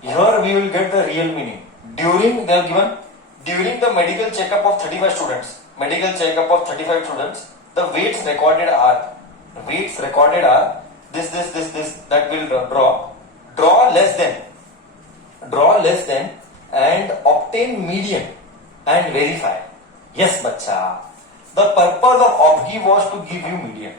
Here we will get the real meaning. During they have given during the medical checkup of 35 students, the weights recorded are this that will draw less than and obtain median and verify. Yes, bacha. The purpose of OBGYN was to give you median.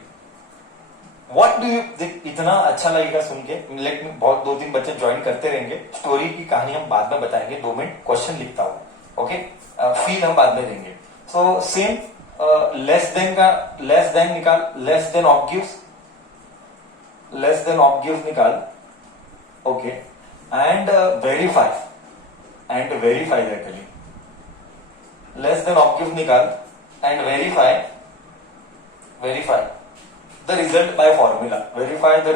What do you इतना अच्छा लगेगा सुन के. Let me बहुत 2-3 बच्चे join करते रहेंगे. Story की कहानी हम बाद में बताएंगे. 2 मिनट क्वेश्चन लिखता हूं. ओके, फील हम बाद में देंगे. सो सेम लेस देन निकाल. लेस देन ऑब्गिव्स निकाल. Okay, and verify that telling. Less than ogives निकाल and verify the result by formula. Verify the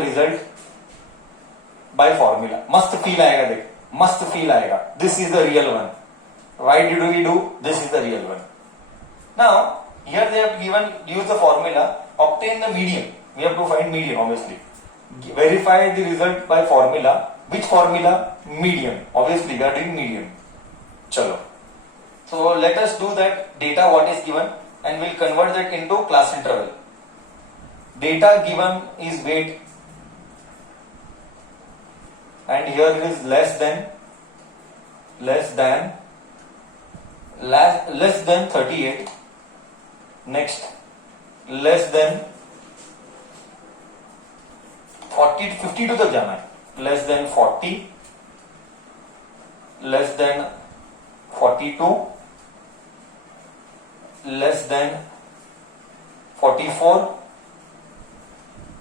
result by formula. Must feel आएगा. देख, must feel आएगा. This is the real one. Why did we do? This is the real one. Now here they have given, use the formula, obtain the median. We have to find median obviously. Verify the result by formula. Which formula? Median. Obviously we are doing median. चलो. So let us do that. Data what is given and we'll convert that into class interval. Data given is weight and here it is less than 38. Next, less than 40 to 52 तक जाना है. Less than 40, less than 42, less than 44,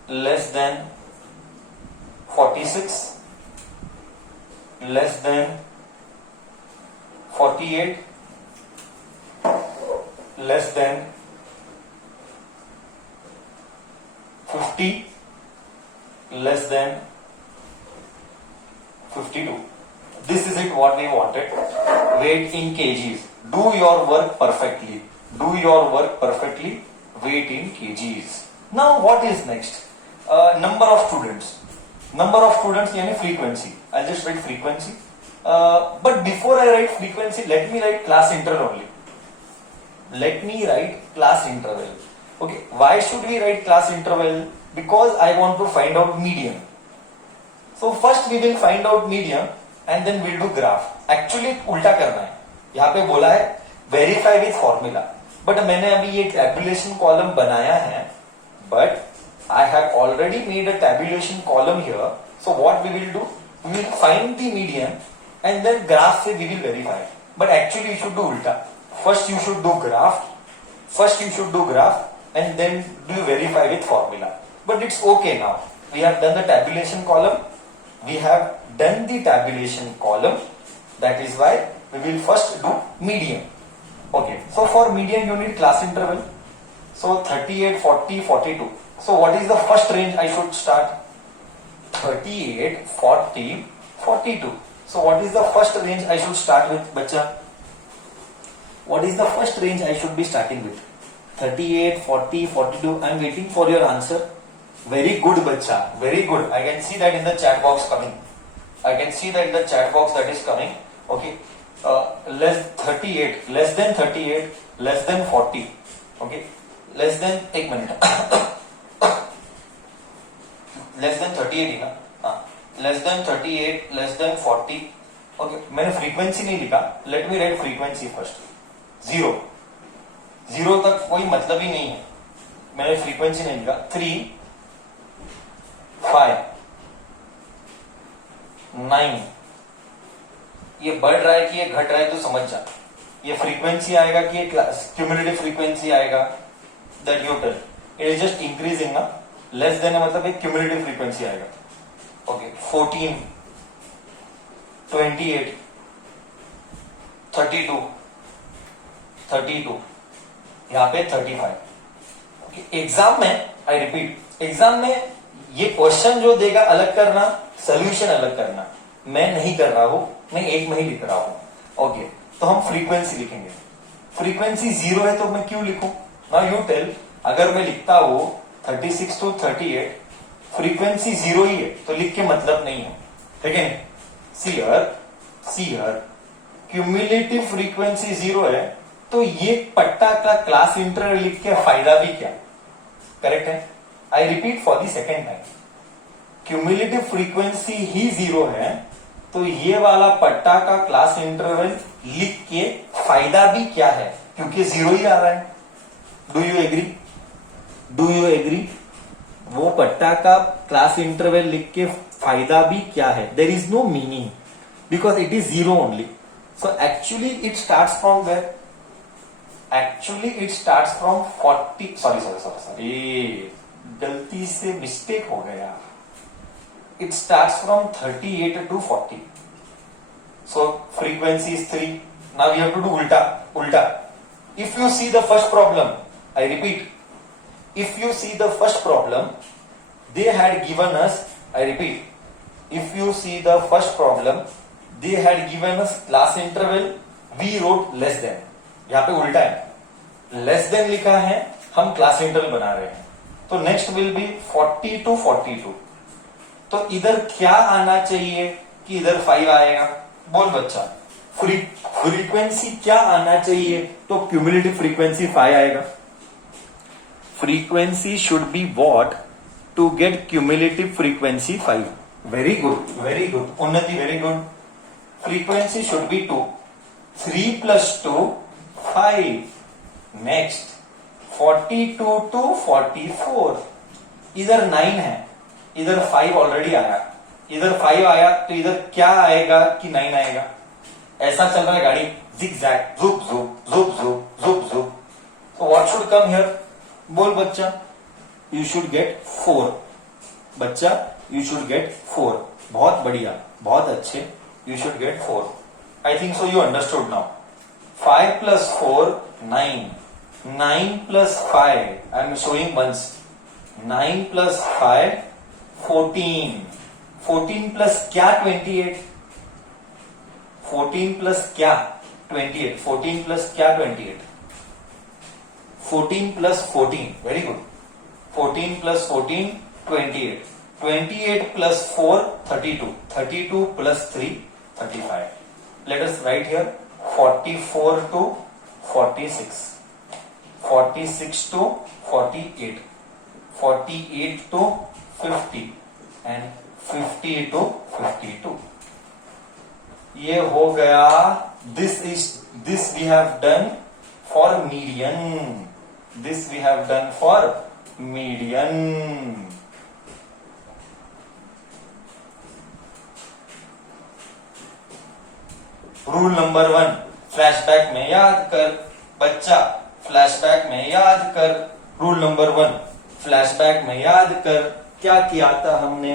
less than 46, less than 48, less than 50, less than 52. This is it what we wanted. Weight in kgs. Do your work perfectly. Weight in kgs. Now what is next? Number of students यानी frequency. I'll just write frequency. But before I write frequency, let me write class interval only. Okay, why should we write class interval? Because I want to find out median. So first we will find out median and then we'll do graph. Actually उल्टा करना है. यहाँ पे बोला है verify with formula. But मैंने अभी ये tabulation column बनाया है. But I have already made a tabulation column here. So what we will do? We will find the median and then graph से we will verify. But actually you should do उल्टा. First you should do graph and then do verify with formula. But it's okay now. We have done the tabulation column. That is why we will first do median. Okay, so for median you need class interval. So 38, 40, 42. So what is the first range I should start? 38, 40, 42. So what is the first range I should start with, bacha? What is the first range I should be starting with? 38, 40, 42. I am waiting for your answer. Very good, bacha. Very good. I can see that in the chat box coming. That is coming. Okay. Less than 38, less than 40. Okay. Less than 1 minute. Less than 38 ही ना. Less than 38, less than 40. Okay. मैंने frequency नहीं लिखा. Let me write frequency first. 0 तक कोई मतलब ही नहीं है. मैंने frequency नहीं लिखा. 3, 5, 9. ये बढ़ रहा है कि ये घट रहा है तो समझ जा. ये फ्रीक्वेंसी आएगा कि ये क्यूमुलेटिव फ्रीक्वेंसी आएगा. That you tell. It is just increasing ना. लेस देन मतलब एक क्यूमुलेटिव फ्रीक्वेंसी आएगा. ओके. 14, 28, 32, यहाँ पे 35. एग्जाम में आई रिपीट, एग्जाम में ये क्वेश्चन जो देगा अलग करना, सोल्यूशन अलग करना. मैं नहीं कर रहा हूं, मैं एक में ही लिख रहा हूं. ओके, तो हम फ्रीक्वेंसी लिखेंगे. फ्रीक्वेंसी 0 है तो मैं क्यों लिखूं? Now you tell. अगर मैं लिखता हूं 36 to 38, फ्रीक्वेंसी जीरो ही है तो लिख के मतलब नहीं है, ठीक है? See here cumulative frequency zero है तो ये पट्टा का क्लास इंटरवल लिख के फायदा भी क्या? करेक्ट है? I repeat for the second time, cumulative frequency he zero है तो ये वाला पट्टा का क्लास इंटरवल लिख के फायदा भी क्या है? क्योंकि जीरो ही आ रहा है। Do you agree? Do you agree? वो पट्टा का क्लास इंटरवल लिख के फायदा भी क्या है? There is no meaning because it is zero only. So actually it starts from where? Actually it starts from 40. Sorry, गलती से मिस्टेक हो गया. It starts from 38 to 40. So frequency is 3. Now we have to do ulta. If you see the first problem, I repeat, if you see the first problem, they had given us, I repeat, if you see the first problem, they had given us class interval, we wrote less than. यहाँ पे उल्टा है, less than लिखा है, हम class interval बना रहे हैं. तो next will be 40 to 42. तो इधर क्या आना चाहिए कि इधर 5 आएगा? बोल बच्चा. फ्रीक्वेंसी क्या आना चाहिए? तो क्यूमुलेटिव फ्रीक्वेंसी 5 आएगा. Frequency should be what to get cumulative frequency 5. Very good, very good Unnati, very good. Frequency should be 2. 3 plus 2 5. Next 42 to 44. इधर 9 है, इधर 5 ऑलरेडी आया, इधर 5 आया तो इधर क्या आएगा कि 9 आएगा? ऐसा चल रहा है गाड़ी, zigzag, zup zup zup zup zup zup. So what should come here? बोल बच्चा. You should get 4. बच्चा you should get 4. बहुत बढ़िया, बहुत अच्छे. You should get 4. I think so you understood now. 5 plus 4 9. 9 plus 5 I am showing once. 9 plus 5 14. 14 plus क्या 28? 14 plus क्या 28? 14 plus क्या 28? 14 plus 14. Very good. 14 plus 14 28. 28 plus 4 32. 32 plus 3 35. Let us write here 44 to 46. 46 to 48. 48 to 50 and 50 to 52. ये हो गया. This we have done for median. This we have done for median. Rule number 1 flashback में याद कर बच्चा. Flashback में याद कर. रूल नंबर 1 फ्लैशबैक में याद कर. क्या किया था हमने?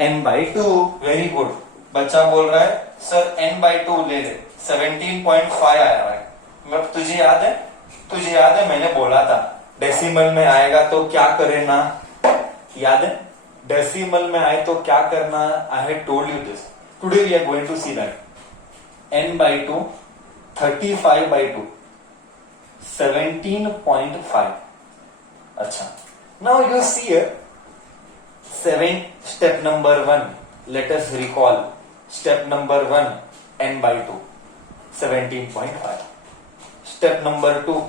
n/2. Very good. बच्चा बोल रहा है सर n/2 ले ले. 17.5 आया है. मैं तुझे याद है? तुझे याद है मैंने बोला था डेसिमल में आएगा तो क्या करे ना? याद है? डेसिमल में आए तो क्या करना? I have told you this. Today we are going to see that. n/2 35/2 17.5. अच्छा, now you see here 7. Step number 1. Let us recall. Step number 1 n/2 17.5. Step number 2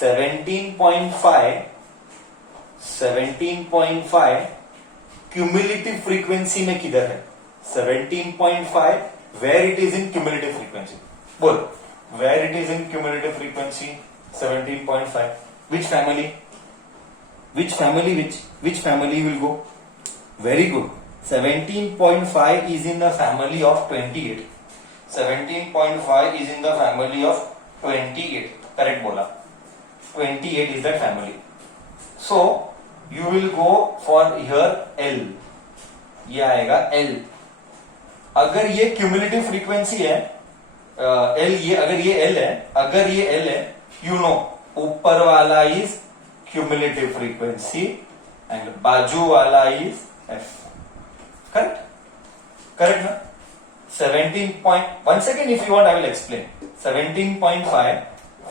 17.5. 17.5 cumulative frequency में किधर है? 17.5 where it is in cumulative frequency. बोल, where it is in cumulative frequency? 17.5. Which family? Which family will go? Very good. 17.5 is in the family of 28. 17.5 is in the family of 28. Correct बोला. 28 is that family. So you will go for here L. ये आएगा L. अगर ये cumulative frequency है L, ये अगर ये L है, you know ऊपर वाला इज क्यूमुलेटिव फ्रीक्वेंसी एंड बाजू वाला इज F. करेक्ट? करेक्ट ना? 1 second, if you want I will explain. 17.5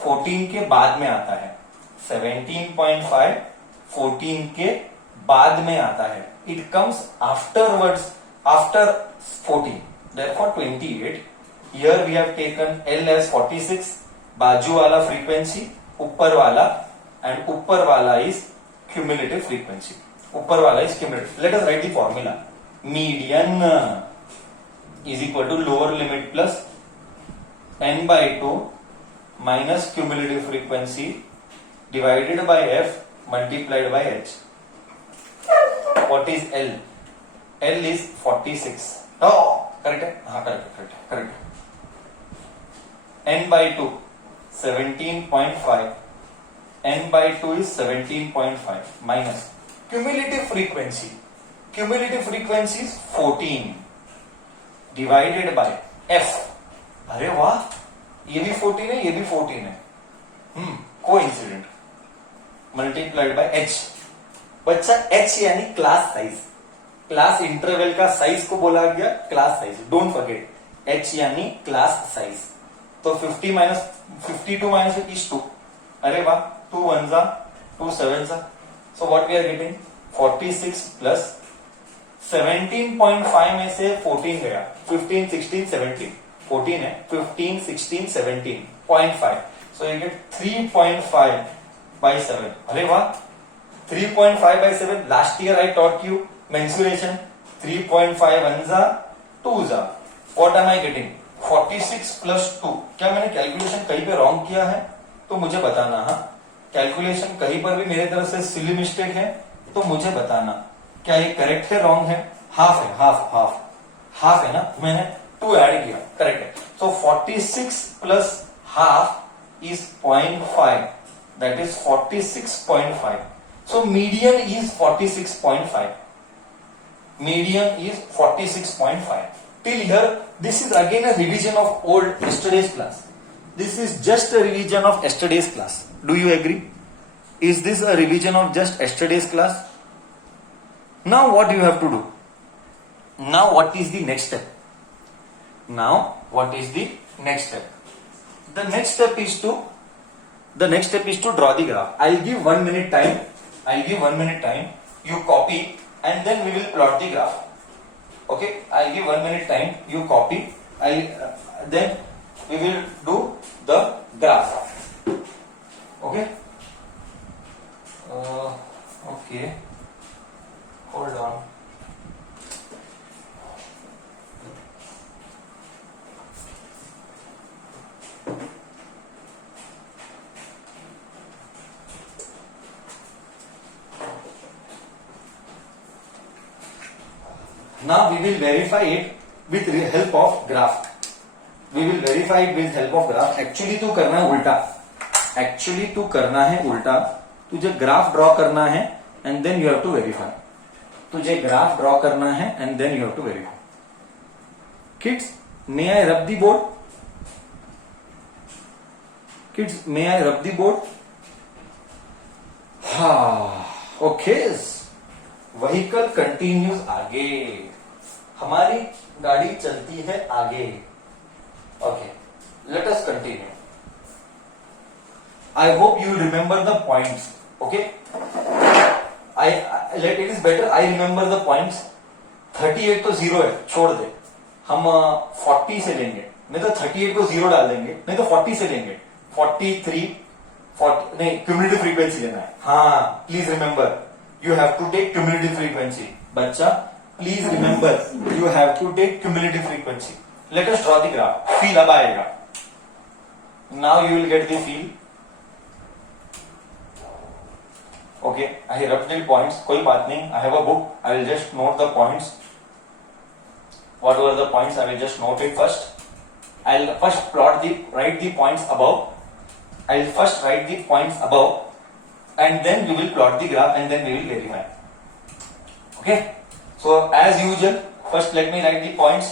14 के बाद में आता है. 17.5 14 के बाद में आता है. it comes afterwards after 14. Therefore 28. Here we have taken L as 46. बाजू वाला frequency, ऊपर वाला, and ऊपर वाला is cumulative frequency. ऊपर वाला is cumulative. Let us write the formula. Median is equal to lower limit plus n by 2 minus cumulative frequency divided by f multiplied by h. What is L? L is 46. Oh, correct है? हाँ, correct. N by 2, 17.5. N by 2 is 17.5 minus cumulative frequency. Cumulative frequency is 14 divided by f. अरे वाह, ये भी 14 है, ये भी 14 है. कोइंसिडेंट. Multiplied by h. बच्चा h यानी क्लास साइज. क्लास इंटरवल का साइज को बोला गया class size. Don't forget, h यानी क्लास साइज. तो 50 माइनस 52 माइनस इज 2. अरे वाह, 2 1 जा 2 7 जा. So what we are getting 46 plus 17.5 में से 14 गया. 15 16 17 14 है. 15 16 17.5. So you get 3.5 by 7. अरे वाह, 3.5 by 7. Last year I taught you mensuration. 3.5 1 जा 2 जा. What am I getting? 46 plus 2. क्या मैंने कैलकुलेशन कहीं पे रॉन्ग किया है तो मुझे बताना. हाँ, कैलकुलेशन कहीं पर भी मेरे तरफ से सिली मिस्टेक है तो मुझे बताना. क्या ये करेक्ट है, रॉन्ग है? हाफ है, हाफ है ना. मैंने 2 ऐड किया, करेक्ट है. सो 46 plus half is 0.5, that is 46.5. So median is 46.5. Median is 46.5. Till here, this is again a revision of old yesterday's class. This is just a revision of yesterday's class. Do you agree? Is this a revision of just yesterday's class? Now what you have to do? Now what is the next step? The next step is to draw the graph. I'll give 1 minute time. You copy and then we will plot the graph. Okay, I'll give 1 minute time. You copy. Then we will do the graph. Okay. Okay. Hold on. Now we will verify it with help of graph. Actually तू करना है उल्टा. तुझे graph draw करना है and then you have to verify. Kids, may I rub the board? Okay. Vehicle continues आगे. हमारी गाड़ी चलती है आगे. Okay, let us continue. I hope you remember the points. Okay, it is better I remember the points. 38 तो 0 है, छोड़ दे. हम 40 से लेंगे, नहीं तो 38 को 0 डाल देंगे, नहीं तो 40 से लेंगे. 43 40 नहीं, क्यूमुलेटिव फ्रीक्वेंसी लेना है. हाँ, please remember, you have to take cumulative frequency. बच्चा, please remember, you have to take cumulative frequency. Let us draw the graph. Feel अब आएगा. Now you will get the feel. Okay, I have rubbed the points. कोई बात नहीं. I have a book. I will just note the points. What were the points? I will just note it first. I'll first write the points above. And then we will plot the graph and then we will verify. Okay. So as usual, first let me write the points.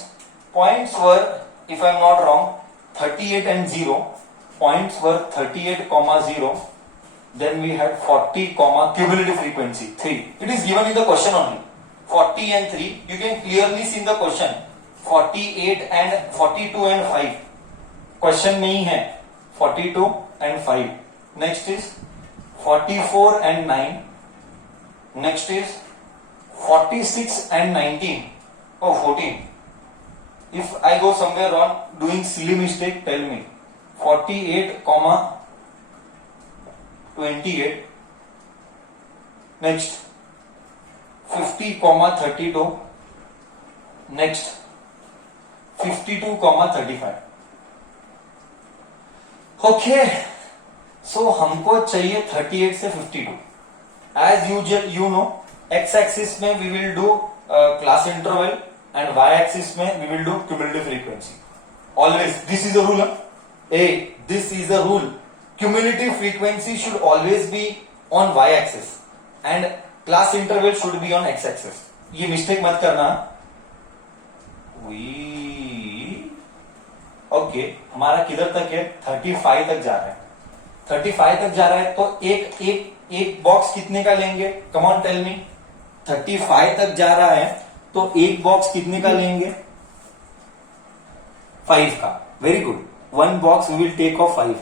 Points were, if I am not wrong, 38 and 0. Points were 38, 0. Then we had 40, cumulative frequency 3. It is given in the question only. 40 and 3. You can clearly see in the question. 48 and 42 and 5. Question में ही है 42 and 5. Next is 44 and 9. Next is 46 and 19 or 14. If I go somewhere wrong, doing silly mistake, tell me. 48 comma 28. Next 50 comma 32. Next 52 comma 35. Okay, so हमको चाहिए 38 से 52. As usual you know, x axis में we will do class interval and y axis में we will do cumulative frequency. Always this is a rule. This is a rule. Cumulative frequency should always be on y axis and class interval should be on x axis. ये mistake मत करना. Okay, हमारा किधर तक है? 35 तक जा रहा है. 35 तक जा रहा है तो एक बॉक्स कितने का लेंगे? Come on tell me. 35 तक जा रहा है तो एक बॉक्स कितने का लेंगे? 5 का. Very good. One box we will take off 5.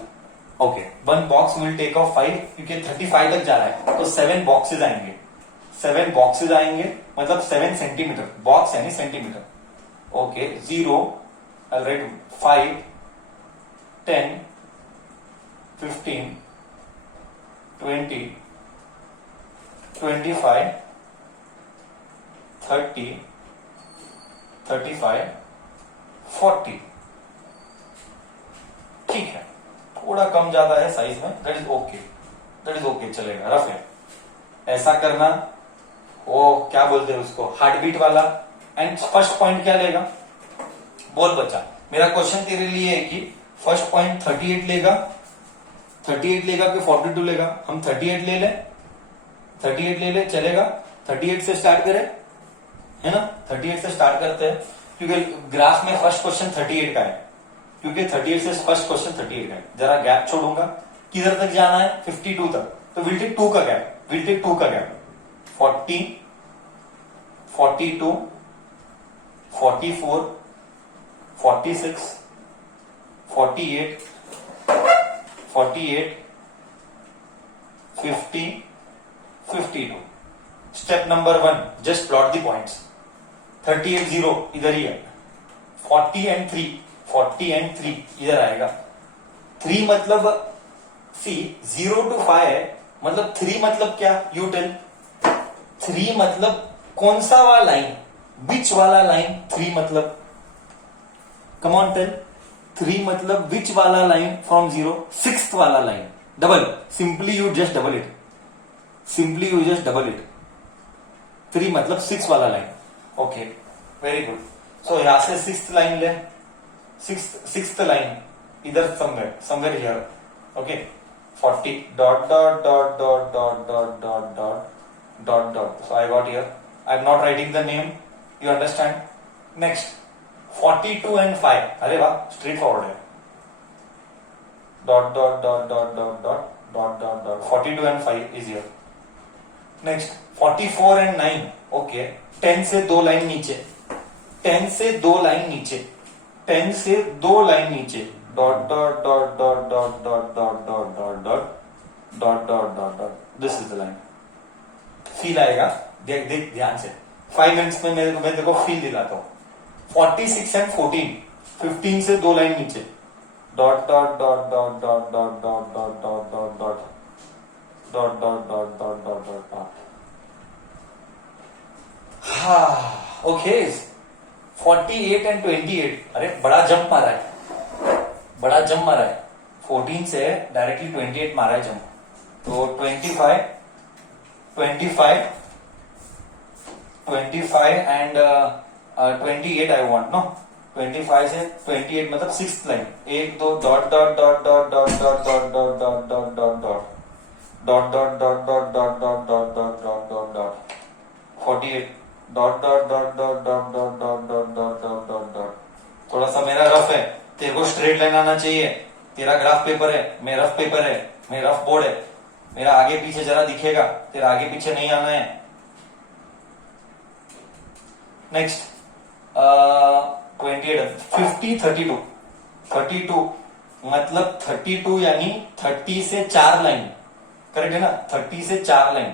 Okay, one box we will take off 5 क्योंकि 35 तक जा रहा है तो 7 बॉक्सेज आएंगे. 7 बॉक्सेज आएंगे मतलब 7 सेंटीमीटर. बॉक्स यानी सेंटीमीटर. Okay, 0, I'll write 5, 10, 15, 20, 25, 30, 35, 40. ठीक है, थोड़ा कम ज्यादा है साइज में. That is okay. That is okay, चलेगा. रफ है. ऐसा करना. वो क्या बोलते हैं उसको? हार्ट बीट वाला. एंड फर्स्ट पॉइंट क्या लेगा? बोल बच्चा. मेरा क्वेश्चन तेरे लिए है कि फर्स्ट पॉइंट 38 लेगा. 38 लेगा कि 42 लेगा? हम 38 ले ले. 38 ले ले, चलेगा. 38 से स्टार्ट करें, है ना? 38 से स्टार्ट करते हैं क्योंकि ग्राफ में फर्स्ट क्वेश्चन 38 का है. क्योंकि 38 से फर्स्ट क्वेश्चन 38 का है. जरा गैप छोड़ूंगा. किधर तक जाना है? 52 तक. तो विल टेक 2 का gap. 40, 42, 44, 46, 48, 50, 52. Step number 1, just plot the points. 38 0 इधर ही है. 40 and 3 इधर आएगा. 3 मतलब सी 0 to 5 है. मतलब 3 मतलब क्या? You tell. 3 मतलब कौन सा वाला लाइन? विच वाला लाइन? 3 मतलब, कम ऑन टेल. 3 मतलब विच वाला लाइन फ्रॉम 0? 6th वाला line. Double. Simply you just double it. 3 मतलब 6 वाला line. Okay, very good. So यहां से 6th लाइन ले. 6th लाइन इधर somewhere here. Okay, 40 dot. So I got here. I am not writing the name. You understand? Next 42 and 5. अरे वाह, straight forward है. dot. 42 and 5 is here. Next 44 and 9. Okay, 10 से 2 line नीचे. 10 से 2 line नीचे. dot. This is the line. Feel आएगा. देख ध्यान से. 5 मिनट्स में मैं देखो फील दिलाता हूं. 46 and 14. 15 से 2 लाइन नीचे. dot. Okay, 48 and 28. अरे बड़ा जंप मारा है. 14 से डायरेक्टली 28 मारा है जंप. तो 25 and 28 I want. No, 25 से 28 मतलब 6th लाइन. 1 2 dot. 48 dot. थोड़ा सा मेरा रफ है. तेरे को स्ट्रेट लाइन आना चाहिए. तेरा ग्राफ पेपर है, मैं रफ पेपर है, मैं रफ बोर्ड है. मेरा आगे पीछे जरा दिखेगा, तेरा आगे पीछे नहीं आना है. नेक्स्ट 28 50 32. 32 मतलब 32 यानी 30 से 4 लाइन. करेक्ट है ना? 30 से 4 line.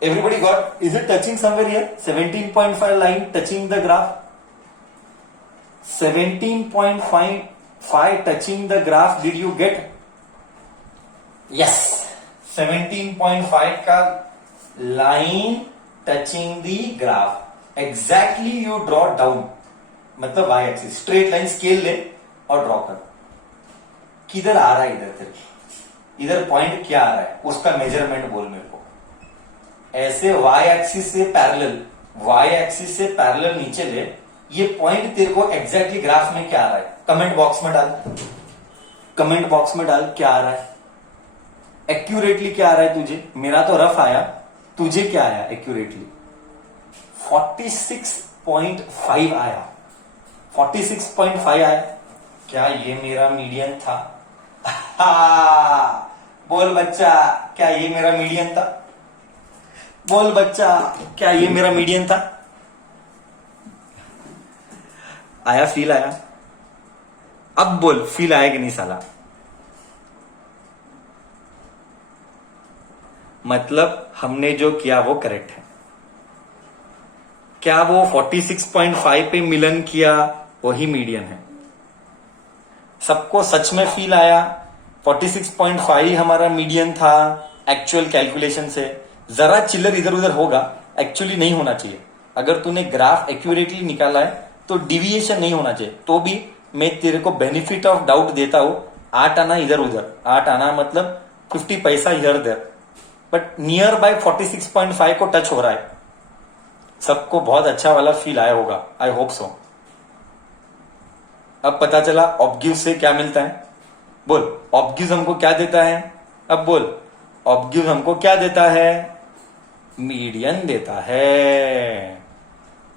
Everybody got? Is it touching somewhere here? 17.5 line touching the graph. 17.5 touching the graph. Did you get? Yes. 17.5 का line touching the graph. Exactly you draw down. मतलब y axis. Straight line scale ले और draw कर. किधर आ रहा है इधर तेरे? इधर पॉइंट क्या आ रहा है? उसका मेजरमेंट बोल मेरे को. ऐसे y एक्सिस से पैरेलल नीचे ले. ये पॉइंट तेरे को एग्जैक्टली ग्राफ में क्या आ रहा है? कमेंट बॉक्स में डाल. क्या आ रहा है? एक्यूरेटली क्या आ रहा है तुझे? मेरा तो रफ आया, तुझे क्या आया एक्यूरेटली? 46.5 आया. 46.5 आया. क्या ये मेरा मीडियन था? बोल बच्चा, क्या ये मेरा मीडियन था? बोल बच्चा, क्या ये मेरा मीडियन था? आया? फील आया? अब बोल, फील आया कि नहीं साला? मतलब हमने जो किया वो करेक्ट है. क्या वो 46.5 पे मिलन किया वही मीडियन है? सबको सच में फील आया? 46.5 हमारा मीडियन था एक्चुअल कैलकुलेशन से. जरा चिल्लर इधर उधर होगा, एक्चुअली नहीं होना चाहिए. अगर तूने ग्राफ एक्यूरेटली निकाला है तो डिविएशन नहीं होना चाहिए. तो भी मैं तेरे को बेनिफिट ऑफ डाउट देता हूं. 8 आना इधर उधर, 8 आना मतलब 50 पैसा here there, but near by 46.5 को टच हो रहा है. सबको बहुत अच्छा वाला फील आया होगा. I hope so. अब पता चला ऑब्ग्यूज से क्या मिलता है. बोल, ऑब्ग्यूज हमको क्या देता है? अब बोल, ऑब्ग्यूज हमको क्या देता है? मीडियन देता है.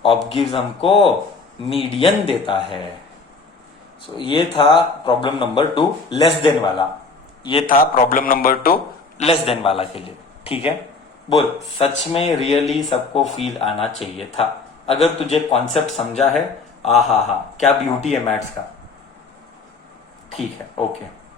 ऑब्ग्यूज हमको मीडियन देता है. सो ये था प्रॉब्लम नंबर 2 लेस देन वाला. ये था प्रॉब्लम नंबर 2 लेस देन वाला के लिए. ठीक है. बोल, सच में रियली सबको फील आना चाहिए था. अगर तुझे कॉन्सेप्ट समझा है, आहा हा, क्या ब्यूटी है मैथ्स का. ठीक है, ओके.